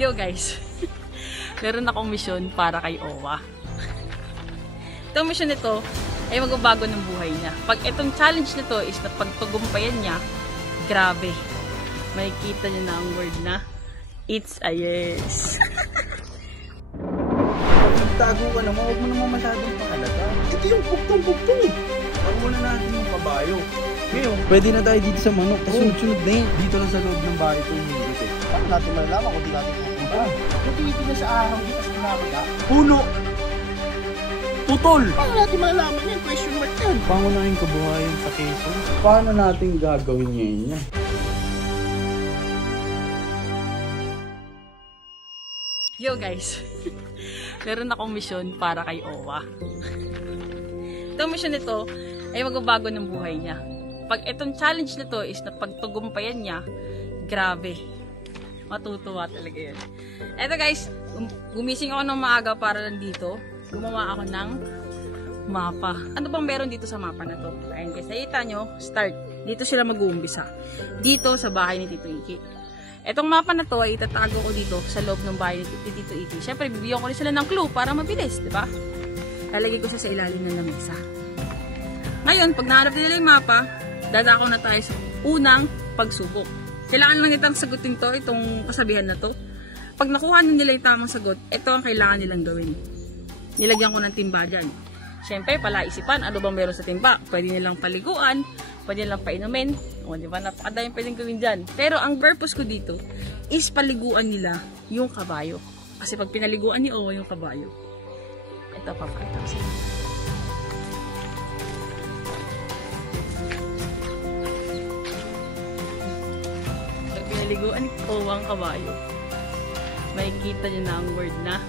Yo guys, meron akong mission para kay Owa. Itong mission nito ay magbabago ng buhay niya. Pag itong challenge nito is na pagtagumpayan niya, grabe. Makikita niyo na ang word na it's a yes. Tago ka naman, huwag mo naman masyadong pakalata. Ito yung bugtong-bugtong eh. Pag-una natin yung kabayo. Ngayon, pwede na tayo dito sa manok. Tapos sunod na yun. Dito lang sa loob ng bahay ito yung higit eh. Paano natin malalaman kung di natin pupunta? Kung tinitignan sa araw, di kasi pinamaya. Puno! Putol! Paano natin malalaman yan? Question mark yan. Pangunahing kabuhayan sa Quezon. Paano natin gagawin ngayon yan? Yo guys, meron akong mission para kay Owa. Itong mission nito ay magbabago ng buhay niya. Pag itong challenge nito is na pagtagumpayan niya, grabe. Matutuwa talaga yun. Eto guys, gumising ako ng maaga para lang dito. Gumawa ako ng mapa. Ano bang meron dito sa mapa na to? Ayun guys, nakita nyo, start. Dito sila mag-uumpisa. Dito sa bahay ni Tito Iki. Etong mapa na to ay itatago ko dito sa loob ng bahay ni Tito Iki. Siyempre, bibigyan ko rin sila ng clue para mabilis, di ba? Lalagay ko sa ilalim ng lamesa. Ngayon, pag nahanap nila yung mapa, dadako na tayo sa unang pagsubok. Kailangan lang itang sagutin to, itong kasabihan na to. Pag nakuha nila yung tamang sagot, ito ang kailangan nilang gawin. Nilagyan ko ng timba dyan. Siyempre, palaisipan, ano bang meron sa timba? Pwede nilang paliguan, pwede nilang painumin. O, di ba? Napakadaming pwedeng gawin dyan. Pero ang purpose ko dito is paliguan nila yung kabayo. Kasi pag pinaliguan ni Owa yung kabayo, ito, papakita ko sa inyo. Pag pinaliguan ni Owa ang kabayo, makikita nyo na ang word na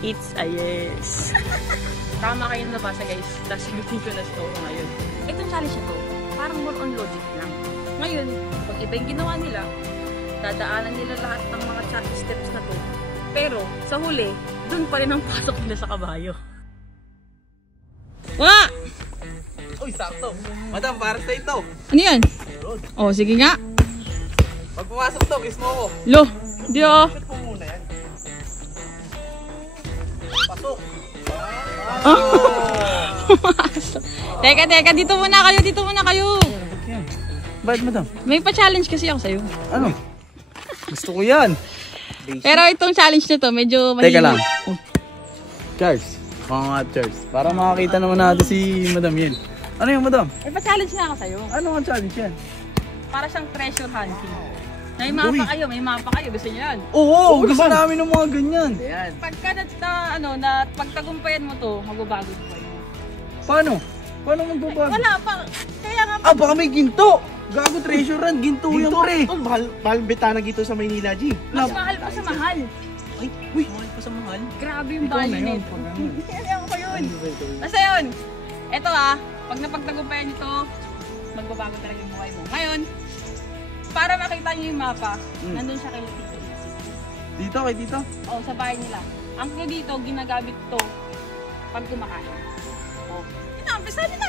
it's a yes. Tama kayo na nabasa guys. Tapos lutin ko na sa Owa ngayon. Itong challenge na to, parang more on logic lang. Ngayon, pag iba yung ginawa nila, dadaanan nila lahat ng mga steps na to. Pero, sa huli, dun pa rin ang pasok nila sa kabayo. Wa! Uy, sakto. Madam, para sa ito. Ano yan? Oh, sige nga. Pag pumasok to, kiss mo ako. Lo, di oh. Shoot mo muna yan. Pasok. Teka, dito muna kayo. Bakit, madam? May pa-challenge kasi ako sa'yo. Ano? Gusto ko yan. Pero itong challenge na to, medyo mahirap. Teka lang. Charles. Mga Charles. Para makakita naman natin si Madam Yel. Ano yung Madam? May pa-challenge na ako sa'yo. Ano ang challenge yan? Para siyang treasure hunting. May mapa kayo. Gusto niyo yan? Oo, gusto namin ng mga ganyan. Pagka pagtagumpayan mo to, magbabago yung buhay mo. Paano? Paano magbabago? Wala pa. Kaya nga. Baka may ginto. Gago treasure run. Ginto yan, pre. Oh, mahal betana dito sa Maynila, G. Mas mahal pa sa mahal. Ay, uy, mahal pa sa mahal. Grabe yung value nito. Ayaw ko yun. Basta yun. Eto pag napagtagumpayan nyo to, magbabago talaga yung buhay mo. Ngayon, para makita nyo yung mapa, nandun siya kay Tito. Dito, kay dito? Oo, sa bahay nila. Ang clue dito, ginagamit to pag kumakain. Umpisa nyo na.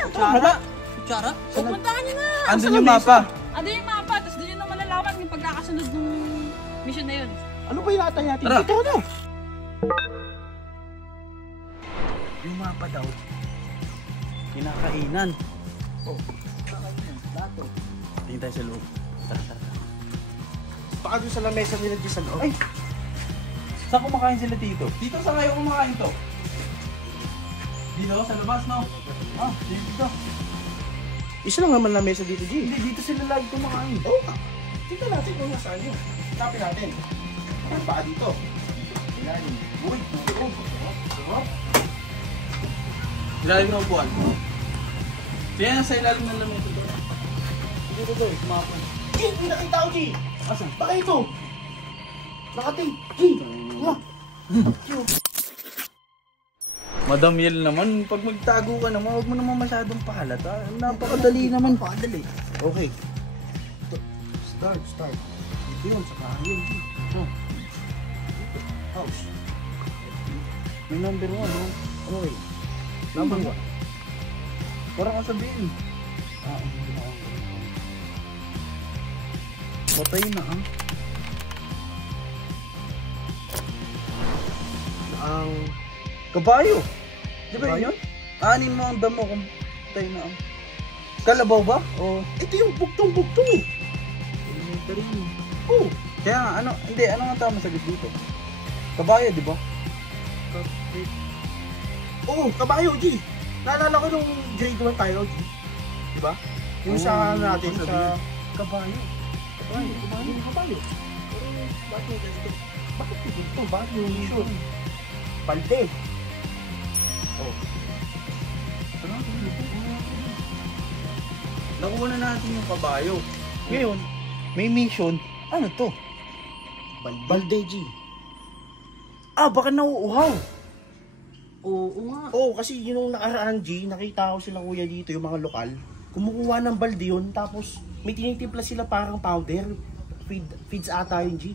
Kutsara? Pupuntahan nyo na. Andun yung mapa. Andun yung mapa, tapos doon nyo na malalaman yung pagkakasunod ng mission na yun. Ano ba yung natin natin? Tara. Dito na. Yung mapa daw. Kinakainan. Oh. Kinakainan. Lato. Tingin tayo sa loob. Tara. Baka doon sa lamesa nila dyan sa loob. Ay! Saan kumakain sila dito? Dito sa kayo kumakain to? Dito? Sa labas, no? Dito. Isa lang naman lamesa dito, G. Hindi, dito sila lagi kumakain. Oo nga. Tingnan natin kung nasaan yun. Tapin natin. Ano ba dito? Ilalim. Uy, Ilalim ng upuan. Kaya nasa ilalim ng lamesa to. dito doon. Kumakain. G, may nakita ko, G. Asan? Baka ito. Nakating. G. Madam Yel naman, pag magtago ka naman, huwag mo naman masyadong pahalata. Napakadali naman. Pakadali. Okay. Start. Dito yun, sa kahayin. House. May number 1, no? Okay. Number 1. Parang kasabihin. Patay na, ang kabayo. Di ba yun? Anin mo ang damo kung tayo na ang kalabaw ba? O Ito yung bugtong-bugtong eh. ito rin. Oh, Kaya nga, ano nga tama sagot dito? Kabayo, di ba? oh, kabayo, G. Naalala ko nung grade 1 tayo, G. Diba? Yung sa natin, sa... Kabayo. Yung kabayo. Pero, bakit mo ganito? Bakit mo ganito? Bakit mo mission? Balde. Oh. Nakuha na natin yung kabayo. Ngayon, may mission. Ano to? Balde, G. Ah, baka nauuhaw. Oo nga. Oo, kasi yun yung nakaraan, G, nakita ko sila kuya dito, yung mga lokal. Kumukuha ng balde yun, tapos may tinitimpla sila parang powder. Feeds ata yun, G.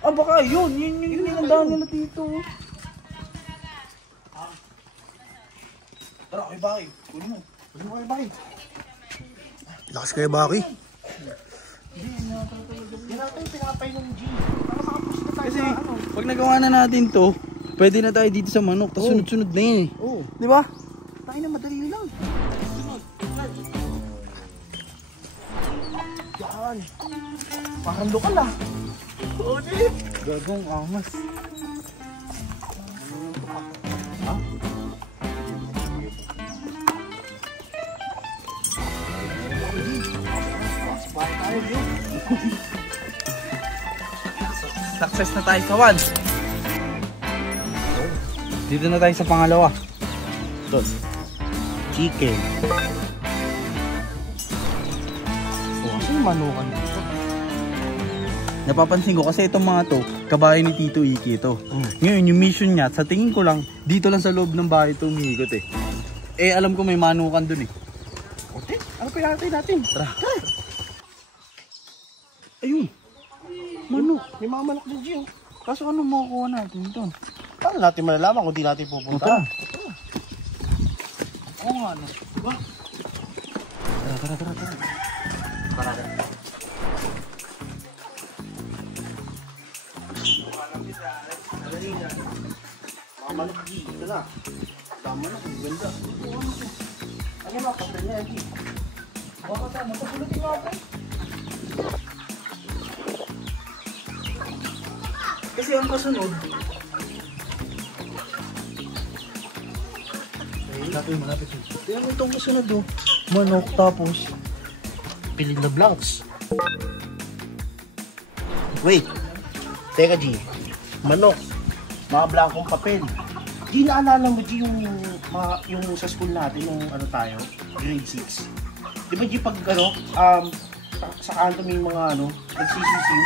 Ah, baka yun. Yun yung nilandaan nila dito. Tara, kay Baki. Kunin mo. Kunin mo kay Baki. Lakas kay Baki. Yan natin yung pinapainom, G. Para makapush na tayo Kasi, sa ano. pag nagawa na natin to, pwede na tayo dito sa manok. Tapos sunod-sunod na yun eh. Oo. Di ba? Tayo na madali lang. Yan. Parang lokal ah. Oo, G. Gagong angas. Success na tayo sa one. Dito na tayo sa pangalawa. Doon. Chicken. Oh, kasi yung manukan dito. Napapansin ko kasi itong mga to, kabayo ni Tito Iki ito. Ngayon yung mission niya, sa tingin ko lang, dito lang sa loob ng bahay ito umiikot eh. Eh alam ko may manukan dun eh. Okay, ano pa natin? Tara. Ayun. Manok. May mga manok din, G. Oh. Kaso ano makukuha natin doon? Paano natin malalaman kung di natin pupunta? Tara. Oo nga no. Diba? Tara. Mga manok, G. Ito na. Tama na, ang ganda. Ano ba, kapal niya, G? Baka tama, pasulutin natin. Kasi ang kasunod, Malapit. kaya mo itong kasunod oh. Manok tapos Piling na blanks. Wait. Teka, G. Manok. Mga blankong papel. G, naalala mo, G, yung sa school natin, yung ano tayo, grade 6. Di ba, G, pag ano, sa kanto may mga ano, nagsisisiw.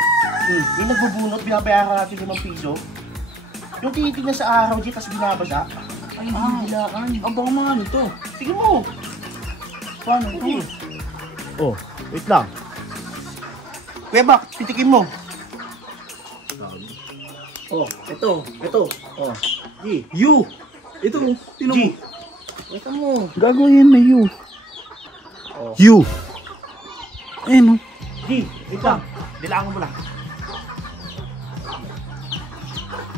Yung nagbubunot, binabayaran natin 5 piso. Yung tinitignan sa araw, G, tas binabasa. Ay, bilaan. ang baka mga ano to. Tingnan mo. Paano G. ito? Oh, wait lang. Kuya Bak, titikin mo. Oh, ito. Oh, G. You! Ito, tino G. mo. Ito mo. Gagawin may you. Oh. You! Ayun oh. G, wait lang. Bilangan mo lang.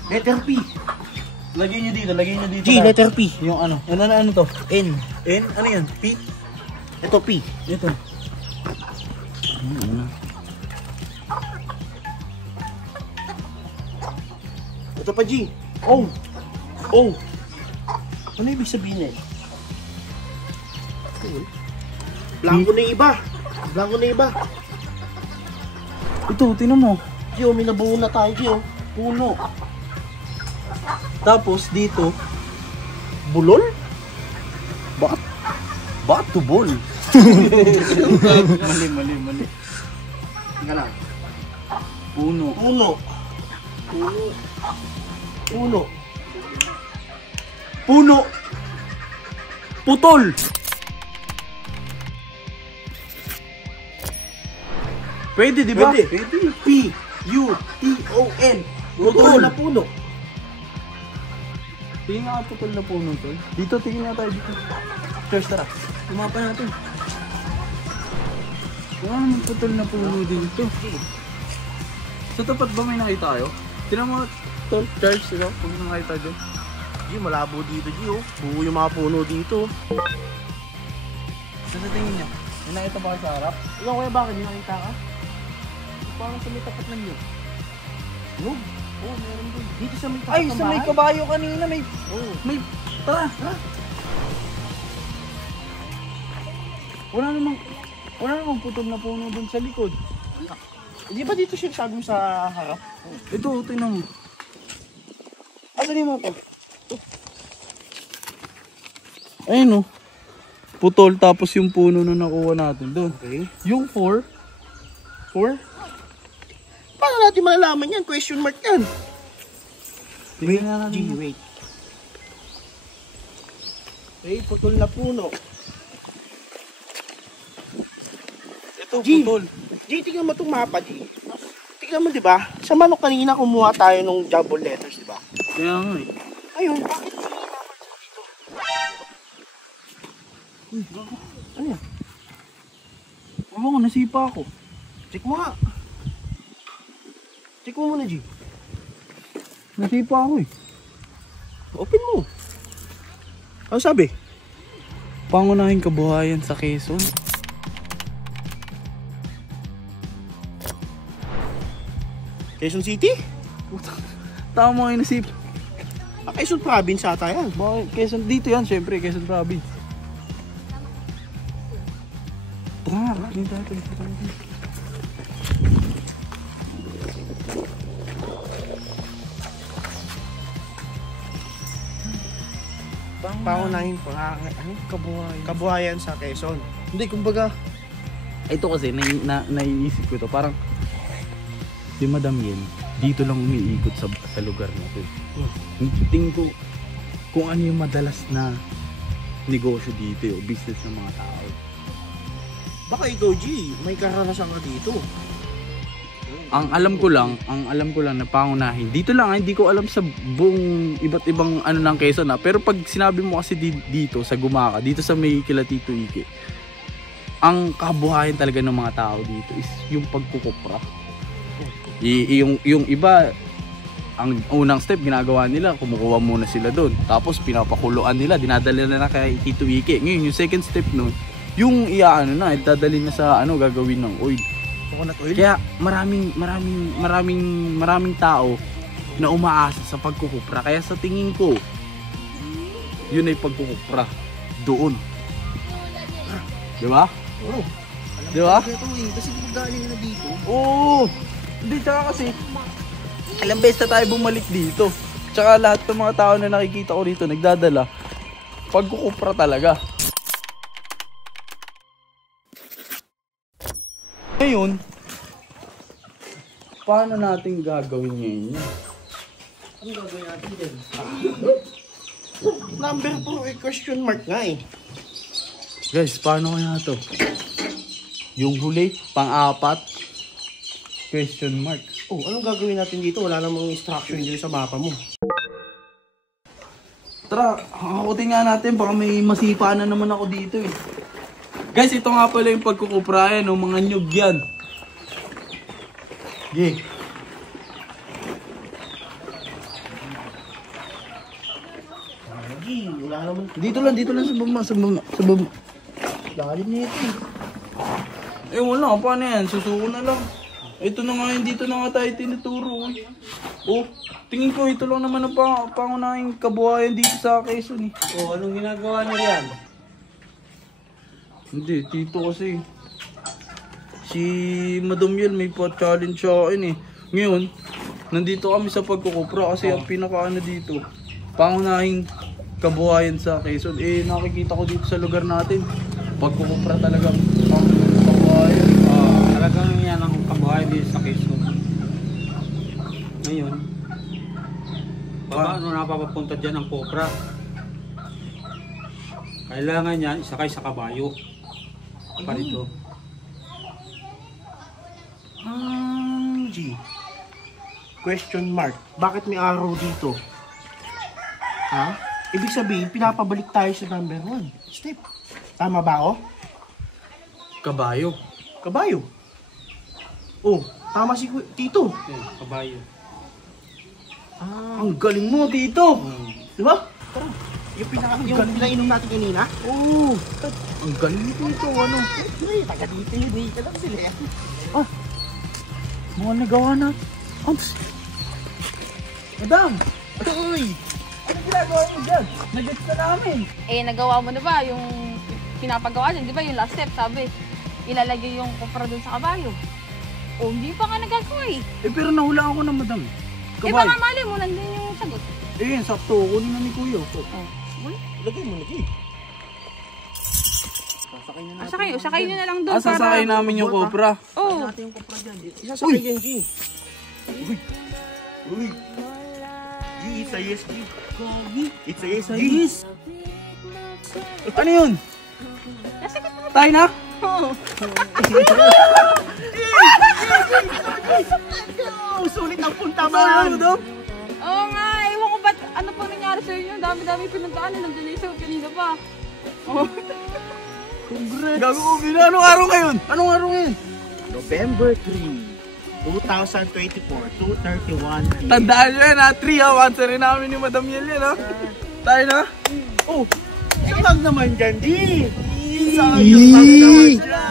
Letter P. Lagyan nyo dito. G, letter P. Yung ano to? N. N? Ano yan? P? Ito P. Ito. Ito pa G. O. O. Ano ibig sabihin eh? Blanco na yung iba. Blanco na yung iba. Ito, tino mo. G, may nabuo na tayo G. Oh. Puno. Tapos dito, Bulol? batubol. Mali. Tingnan lang. Puno. Puno. Puno. Puno. Putol. Pwede, di ba? Pwede. P-U-T-O-N. Putol na puno. Tingin nga putol na puno to. Dito, tingin nga tayo dito. First, tara. Tumapa natin. Wala naman putol na puno dito. Sa tapat ba may nakita kayo? Tinan mo, tol. Charles, ikaw, huwag mo nakita dyan. G, malabo dito, G, oh. Buo yung mga puno dito. Sa tingin niya, may nakita ba sa harap? Ikaw kaya bakit may nakita ka? Parang sa may tapat ng yun. No? Oo, meron din. Dito sa may tapat Ay, ng sa may bahay? kabayo kanina, may... Oo. May... Tara! Wala namang putol na puno dun sa likod. Di ba dito siya sabi mo sa harap? Ito, tingnan mo. Asan mo ito? Ayun oh. Putol tapos yung puno na nakuha natin doon. Okay. Yung 4. 4? Paano natin malalaman yan? Question mark yan. Tingnan na natin. G, wait. Okay, putol na puno. Ito, G. putol. G, tingnan mo itong mapa, G. Tingnan mo, di ba? Sa manok kanina kumuha tayo ng jumbo letters, di ba? Kaya nga eh. Ayun, bakit hindi napansin dito? Ano yan? Ewan ko, nasipa ako. Check mo nga. Check mo muna, G. Nasipa ako eh. Open mo. Ano sabi? Pangunahing kabuhayan sa Quezon. Quezon City? Tama nga yung nasipa. Quezon Province ata yan. Bakit? Quezon, dito yan syempre, Quezon Province. Tara, tingin tayo. Pangunahin pa. Ano? Kabuhayan sa Quezon. Hindi, kumbaga, ito kasi, naiisip ko to, parang, si Madam Yen, dito lang umiikot sa lugar na to. Tingin ko, kung ano yung madalas na negosyo dito, o business ng mga tao. Baka ikaw, G, may karanasan ka dito. Ang alam ko lang na pangunahin. Dito lang, hindi ko alam sa buong iba't ibang ano ng Quezon na. Pero pag sinabi mo kasi dito sa Gumaka, dito sa may kila Tito Ike, ang kabuhayan talaga ng mga tao dito is yung pagkukupra. Yung iba, ang unang step ginagawa nila, kumukuha muna sila doon. Tapos pinapakuluan nila, dinadala na kay Tito Ike. Ngayon, yung second step nun, yung iaano na, dadalhin na sa ano, gagawin ng oil. Coconut oil? Kaya maraming tao na umaasa sa pagkukupra. Kaya sa tingin ko, yun ay pagkukupra doon. Di ba? Oo. Di ba? Ito eh, kasi galing na dito. Oo! Hindi, tsaka kasi ilang beses na tayo bumalik dito. Tsaka lahat ng mga tao na nakikita ko dito nagdadala pagkukupra talaga. Ngayon, paano natin gagawin ngayon yan? Ano gagawin natin dyan? Number 4 ay question mark nga eh. Guys, paano kaya to? Yung huli, pang-apat, question mark. Oh, anong gagawin natin dito? Wala namang instruction dito sa mapa mo. Tara, hakutin nga natin, baka may masipa na naman ako dito eh. Guys, ito nga pala yung pagkukupra yan, mga nyug yan. Yeah. G, wala naman. Dito lang sa baba. Lalim nito eh. Eh wala, paano yan? Susuko na lang. Ito na nga yun, dito na nga tayo tinuturo eh. Oh, tingin ko ito lang naman ang pangunahing kabuhayan dito sa Quezon eh. Oh, anong ginagawa niyo riyan? Hindi, dito kasi si Madam Yel may pa-challenge sa akin eh. Ngayon, nandito kami sa pagkukupra kasi ang pinakaano dito, pangunahing kabuhayan sa Quezon. Eh, nakikita ko dito sa lugar natin, pagkukupra talaga pangunahing kabuhayan. Talagang yan ang kabuhay dito sa Quezon. Ngayon, paano napapapunta dyan ang kopra? Kailangan yan isakay sa kabayo. Parito. G. Question mark. Bakit may arrow dito? Ha? Ibig sabihin, pinapabalik tayo sa number 1. Step. Tama ba ako? Kabayo. Kabayo. Oh, tama si Tito. Yan, kabayo. Ang galing mo, Tito. Di ba? Tara. Yung pinainom natin kanina? Oo. Ang galing mo, Tito. Ano? Ay, taga dito yun. Dito lang sila. Mga nagawa na. Ops. Madam. Uy. Ano ginagawa niyo dyan? Nag-gets na namin. Eh, nagawa mo na ba yung pinapagawa dyan? Di ba yung last step, sabi, ilalagay yung kopra dun sa kabayo. O, hindi pa nga nagagawa eh. Eh, pero nahula ako na, madam. Eh, baka mali mo, nandun yung sagot. Eh, sakto. Kunin na ni Kuya. Lagay mo na, G. Sakay nyo na lang doon. Sasakay namin yung Cobra. Oo. Natin yung kopra dyan. Isasakay yan, G. Uy. G, it's a yes, G. It's a yes, G. Ano yun? Tayo na? Oo. Oh, sulit ang punta Saan man. mo, Oo nga, ewan ko ba't ano pang nangyari sa inyo. Dami-dami pinuntaan, nandun na yung sagot kanina pa. Oh. Congrats. Gago ko, anong araw ngayon? Anong araw ngayon? November 3, 2024, 2:31 p.m. Tandaan nyo yan ha, 3 ha. Answerin namin ni Madam Yel yan ha. Tayo na? Oh, sabag naman dyan, G. Sayang naman sila.